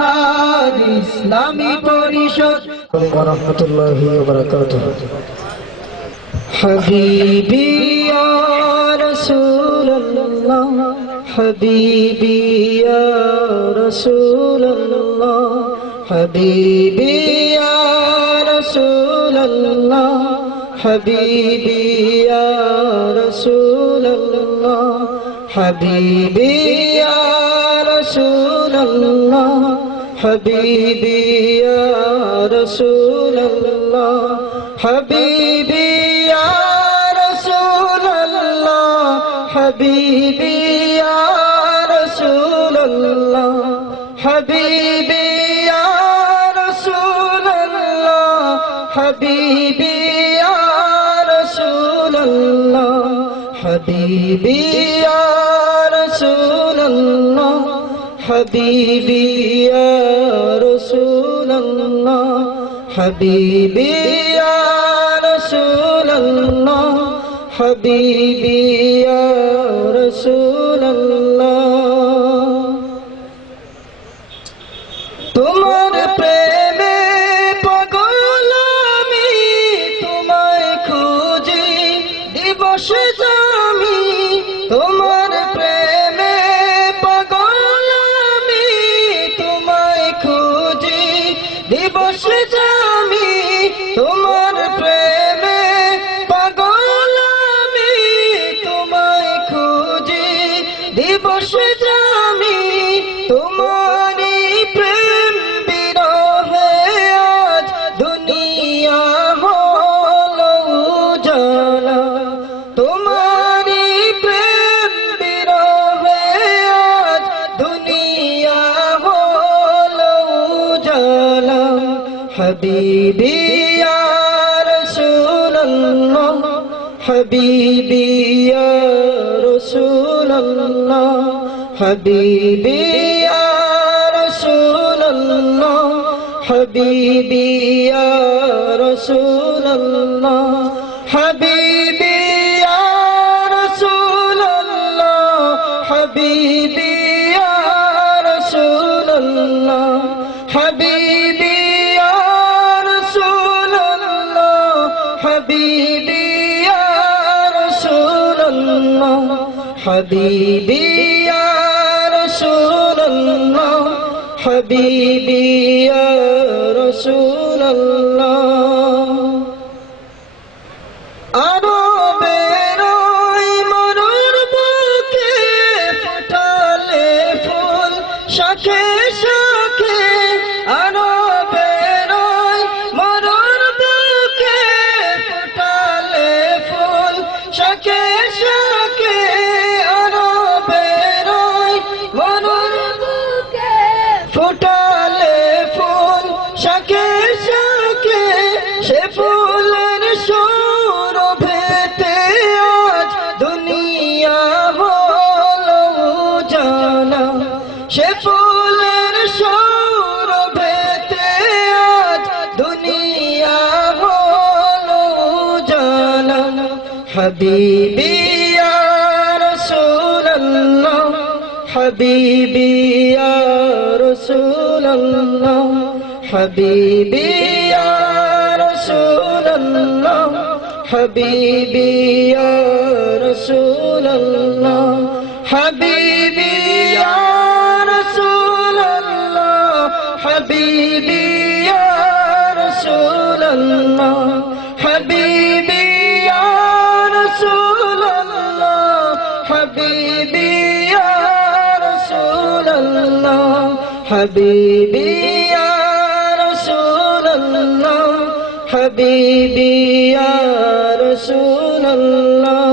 বাহার ইসলামী পরিষদ রহমতুল্লাহি হাবিবি রসুল্লাহ হাবিবি রসুল্লাহ হাবিবি রসুল্লাহ হাবিবি রসুল্লাহ হাবিবি রসুল্লাহ حبیبی یا رسول اللہ، حبیبی یا رسول اللہ، حبیبی یا رسول اللہ، حبیبی یا رسول اللہ، حبیبی یا رسول اللہ، حبیبی یا رسول اللہ حبيبي يا رسول الله حبيبي يا رسول الله حبيبي يا رسول الله حبيبي يا رسول الله حبيبي يا رسول الله حبيبي يا رسول الله তোমার প্রেমে পাগল আমি তোমায় খুঁজি দিবস 你不是 حبیبی یا رسول اللہ حبیبی یا رسول اللہ حبیبی یا رسول اللہ حبیبی یا رسول اللہ حبیبی হাবিবিয়া রসুল্লাহ হাবিবিয়া রসুল্লাহ হাবিবিয়া রসুল্লাহ সে ফুলের সৌরভেতে আজ দুনিয়া হলো জানা হাবিবিয়া রসুল্লাহ হাবিবিয়া রসুল্লাহ হাবিবিয়া রসুল্লাহ হাবিবিয়া রসুল্লাহ حبیبی یا رسول اللہ، حبیبی یا رسول اللہ، حبیبی یا رسول اللہ، حبیبی یا رسول اللہ، حبیبی یا رسول اللہ